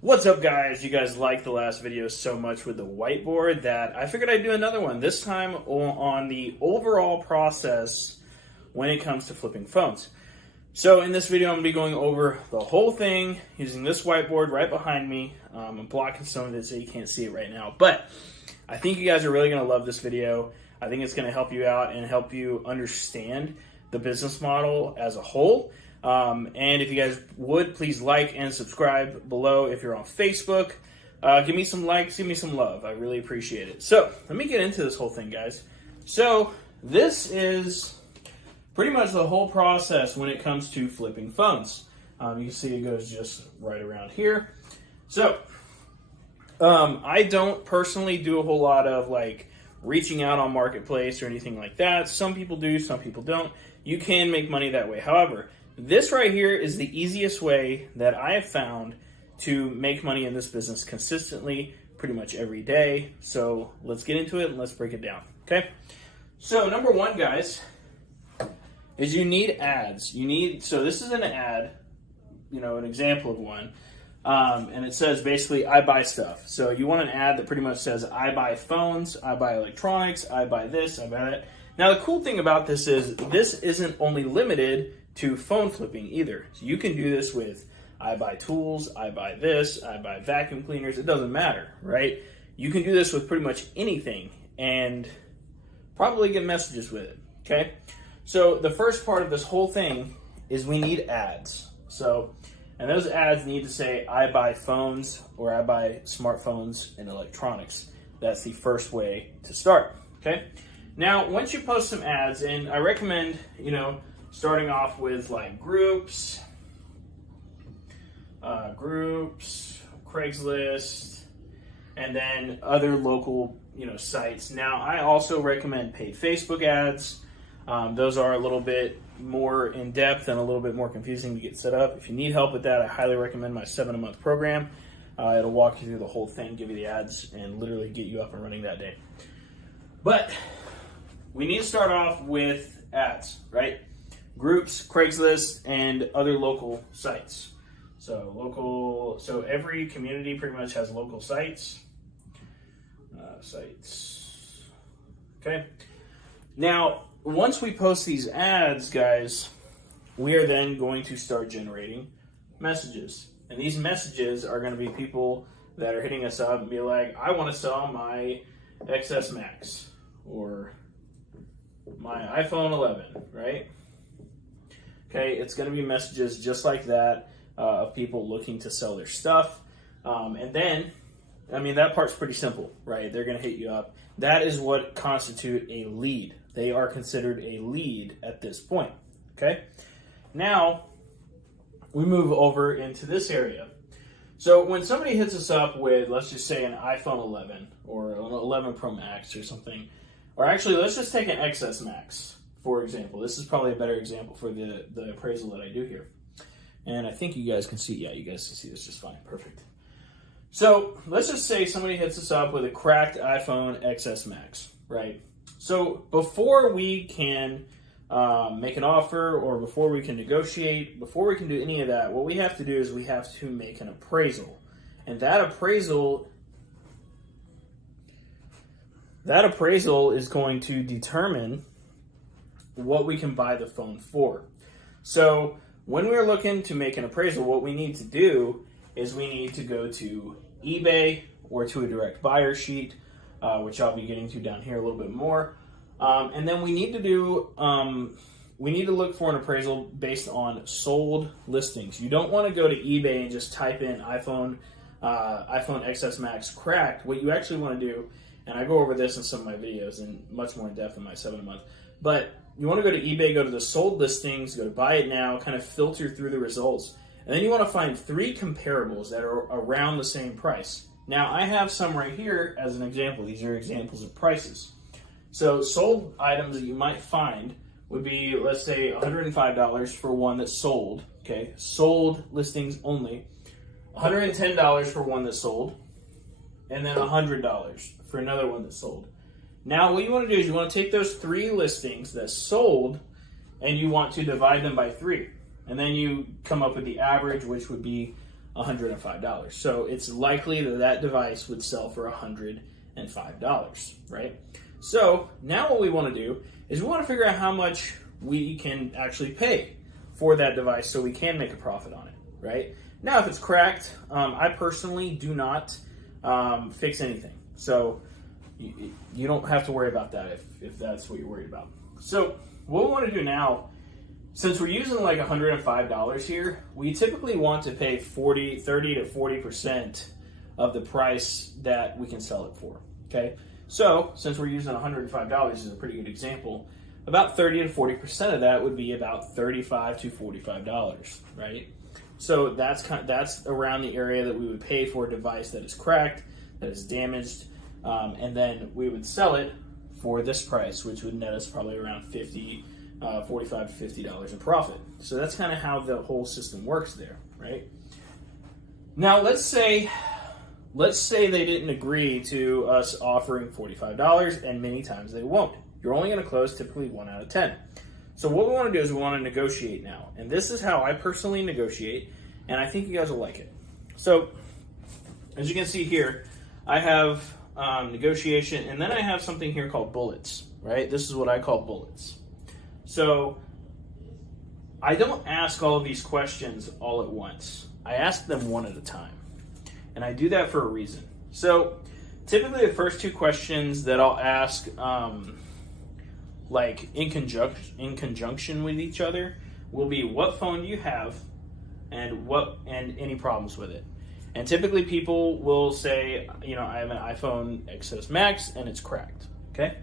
What's up, guys? You guys liked the last video so much with the whiteboard that I figured I'd do another one, this time on the overall process when it comes to flipping phones. So in this video, I'm going to be going over the whole thing using this whiteboard right behind me. I'm blocking some of it so you can't see it right now, but I think you guys are really going to love this video. I think it's going to help you out and help you understand the business model as a whole. And if you guys would, please like and subscribe below. If you're on Facebook, give me some likes, give me some love. I really appreciate it. So let me get into this whole thing, guys. So this is pretty much the whole process when it comes to flipping phones. You can see it goes just right around here. So I don't personally do a whole lot of like reaching out on Marketplace or anything like that. Some people do, some people don't. You can make money that way. However, this right here is the easiest way that I have found to make money in this business consistently, pretty much every day. So let's get into it and let's break it down, okay? So number one, guys, is you need ads. So this is an ad, an example of one, and it says basically, I buy stuff. So you want an ad that pretty much says, I buy phones, I buy electronics, I buy this, I buy that. Now the cool thing about this is this isn't only limited to phone flipping either. So you can do this with I buy tools, I buy this, I buy vacuum cleaners. It doesn't matter, right? You can do this with pretty much anything and probably get messages with it, okay? So the first part of this whole thing is we need ads. And those ads need to say I buy phones or I buy smartphones and electronics. That's the first way to start, okay? Now, once you post some ads, and I recommend, starting off with like groups, Craigslist, and then other local, sites. Now, I also recommend paid Facebook ads. Those are a little bit more in depth and a little bit more confusing to get set up. If you need help with that, I highly recommend my 7-a-month program. It'll walk you through the whole thing, give you the ads, and literally get you up and running that day. But we need to start off with ads, right? Groups, Craigslist, and other local sites. So every community pretty much has local sites. Okay. Now, once we post these ads, guys, we are then going to start generating messages. And these messages are going to be people that are hitting us up and be like, I want to sell my XS Max or my iPhone 11, right? Okay, it's going to be messages just like that of people looking to sell their stuff. And then, that part's pretty simple, right? They're going to hit you up. That is what constitute a lead. They are considered a lead at this point, okay? Now, we move over into this area. So when somebody hits us up with, let's just say an iPhone 11 or an 11 Pro Max or something, or actually, let's just take an XS Max, for example. This is probably a better example for the appraisal that I do here. And I think you guys can see, yeah, you guys can see this just fine. Perfect. So let's just say somebody hits us up with a cracked iPhone XS Max, right? So before we can make an offer or before we can negotiate, before we can do any of that, what we have to do is we have to make an appraisal. And that appraisal is going to determine what we can buy the phone for. So when we're looking to make an appraisal, what we need to do is we need to go to eBay or to a direct buyer sheet, which I'll be getting to down here a little bit more. And then we need to look for an appraisal based on sold listings. You don't want to go to eBay and just type in iPhone XS Max cracked. What you actually want to do, and I go over this in some of my videos and much more in depth in my 7-a-month, but you want to go to eBay, go to the sold listings, go to buy it now, kind of filter through the results. And then you want to find 3 comparables that are around the same price. Now, I have some right here as an example. These are examples of prices. So sold items that you might find would be, let's say, $105 for one that's sold. Okay, sold listings only. $110 for one that's sold. And then $100 for another one that's sold. Now, what you want to do is you want to take those 3 listings that sold and you want to divide them by 3. And then you come up with the average, which would be $105. So it's likely that that device would sell for $105, right? So now what we want to do is we want to figure out how much we can actually pay for that device so we can make a profit on it, right? Now, if it's cracked, I personally do not fix anything. So you don't have to worry about that if that's what you're worried about. So what we want to do now, since we're using like $105 here, we typically want to pay 30 to 40% of the price that we can sell it for, okay? So since we're using $105 as a pretty good example, about 30 to 40% of that would be about $35 to $45, right? So that's around the area that we would pay for a device that is cracked, that is damaged, and then we would sell it for this price, which would net us probably around $45 to $50 in profit. So that's kind of how the whole system works there, right? Now let's say they didn't agree to us offering $45, and many times they won't. You're only going to close typically 1 out of 10. So what we want to do is we want to negotiate now. And this is how I personally negotiate, and I think you guys will like it. So as you can see here, I have negotiation, and then I have something here called bullets, right? This is what I call bullets. So I don't ask all of these questions all at once. I ask them one at a time. And I do that for a reason. So typically the first 2 questions that I'll ask like in conjunction with each other will be, what phone do you have and any problems with it. And typically people will say, I have an iPhone XS Max and it's cracked, okay?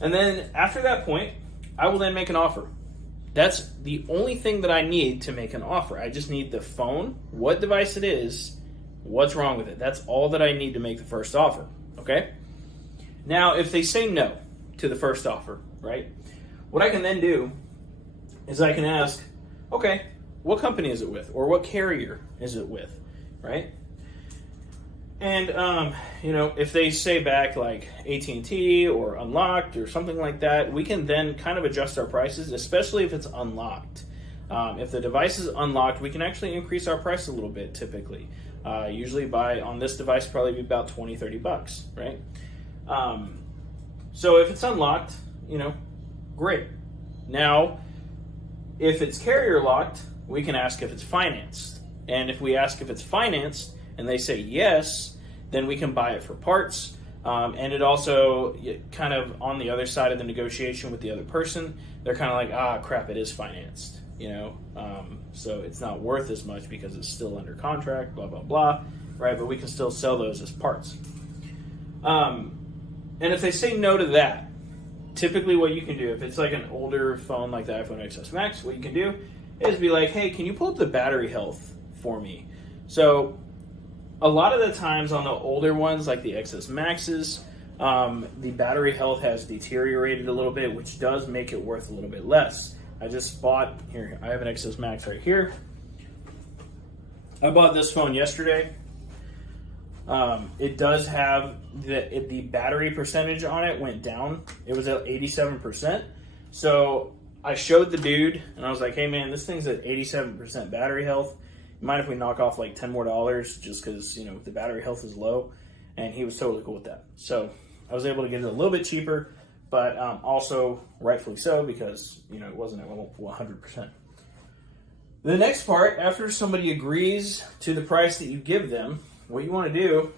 And then after that point, I will then make an offer. That's the only thing that I need to make an offer. I just need the phone, what device it is, what's wrong with it. That's all that I need to make the first offer, okay? Now, if they say no to the first offer, right, what I can then do is I can ask, okay, what company is it with? Or what carrier is it with, right? And, if they say back like AT&T or Unlocked or something like that, we can then kind of adjust our prices, especially if it's unlocked. If the device is unlocked, we can actually increase our price a little bit typically. Usually on this device, probably be about $20, $30, right? So if it's unlocked, great. Now, if it's carrier locked, we can ask if it's financed. And if we ask if it's financed and they say yes, then we can buy it for parts. And it also kind of on the other side of the negotiation with the other person, they're kind of like, crap, it is financed, so it's not worth as much because it's still under contract, blah, blah, blah, right? But we can still sell those as parts. And if they say no to that, typically what you can do, if it's like an older phone like the iPhone XS Max, what you can do is be like, hey, can you pull up the battery health for me? So a lot of the times on the older ones, like the XS Maxes, the battery health has deteriorated a little bit, which does make it worth a little bit less. I just bought, here, I have an XS Max right here. I bought this phone yesterday. It does have the battery percentage on it went down. It was at 87%. So I showed the dude and I was like, hey man, this thing's at 87% battery health. You mind if we knock off like $10 more just because, the battery health is low? And he was totally cool with that. So I was able to get it a little bit cheaper, but also rightfully so because, it wasn't at 100%. The next part, after somebody agrees to the price that you give them, what you want to do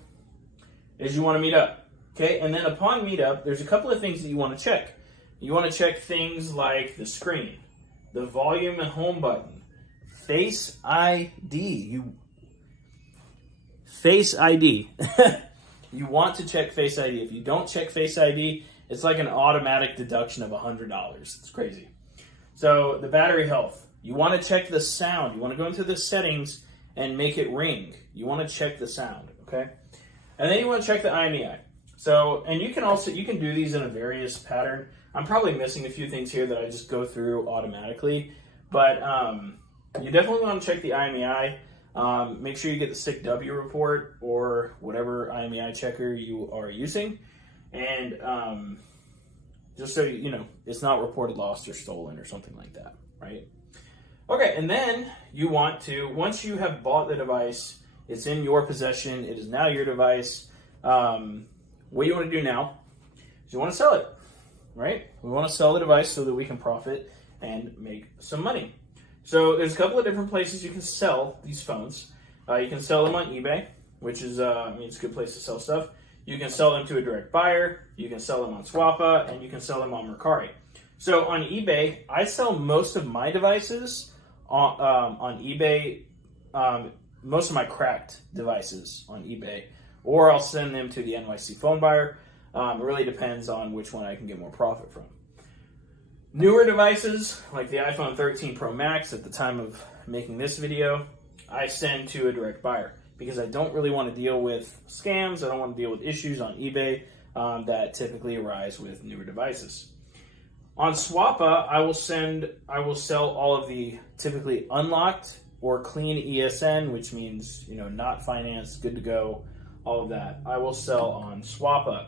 is you want to meet up, okay? And then upon meetup, there's a couple of things that you want to check. You want to check things like the screen, the volume and home button, Face ID. Face ID. You want to check Face ID. If you don't check Face ID, it's like an automatic deduction of $100. It's crazy. So the battery health. You want to check the sound. You want to go into the settings and make it ring. You want to check the sound, okay? And then you want to check the IMEI. So, and you can do these in a various pattern. I'm probably missing a few things here that I just go through automatically, but you definitely want to check the IMEI. Make sure you get the SICW report or whatever IMEI checker you are using, and just so it's not reported lost or stolen or something like that, right? Okay, and then you want to, once you have bought the device, it's in your possession, it is now your device, what you want to do now is you want to sell it, right? We want to sell the device so that we can profit and make some money. So there's a couple of different places you can sell these phones. You can sell them on eBay, which is, it's a good place to sell stuff. You can sell them to a direct buyer, you can sell them on Swappa, and you can sell them on Mercari. So on eBay, I sell most of my devices on eBay, most of my cracked devices on eBay, or I'll send them to the NYC phone buyer. It really depends on which one I can get more profit from. Newer devices, like the iPhone 13 Pro Max at the time of making this video, I send to a direct buyer because I don't really want to deal with scams. I don't want to deal with issues on eBay that typically arise with newer devices. On Swappa, I will sell all of the typically unlocked or clean ESN, which means, not financed, good to go, all of that. I will sell on Swappa.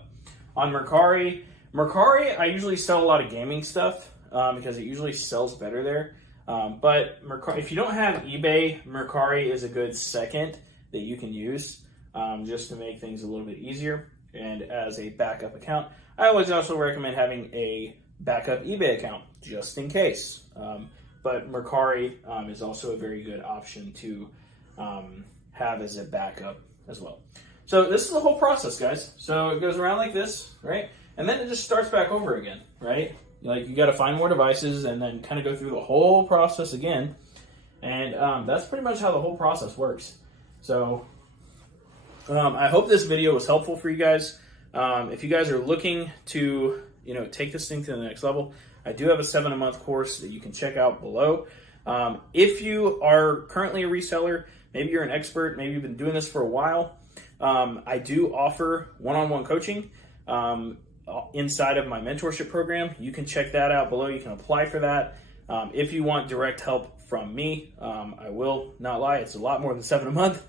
On Mercari, I usually sell a lot of gaming stuff because it usually sells better there. But Mercari, if you don't have eBay, Mercari is a good second that you can use just to make things a little bit easier and as a backup account. I always also recommend having a backup eBay account just in case. But Mercari is also a very good option to have as a backup as well. So this is the whole process, guys. So it goes around like this, right? And then it just starts back over again, right? Like you got to find more devices and then kind of go through the whole process again. And that's pretty much how the whole process works. So I hope this video was helpful for you guys. If you guys are looking to, take this thing to the next level, I do have a 7-a-month course that you can check out below. If you are currently a reseller, maybe you're an expert, maybe you've been doing this for a while, I do offer one-on-one coaching inside of my mentorship program. You can check that out below. You can apply for that. If you want direct help from me, I will not lie, it's a lot more than 7 a month,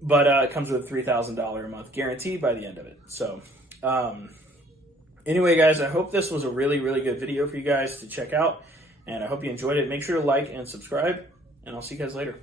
but it comes with a $3,000 a month guarantee by the end of it. So anyway, guys, I hope this was a really, really good video for you guys to check out, and I hope you enjoyed it. Make sure to like and subscribe, and I'll see you guys later.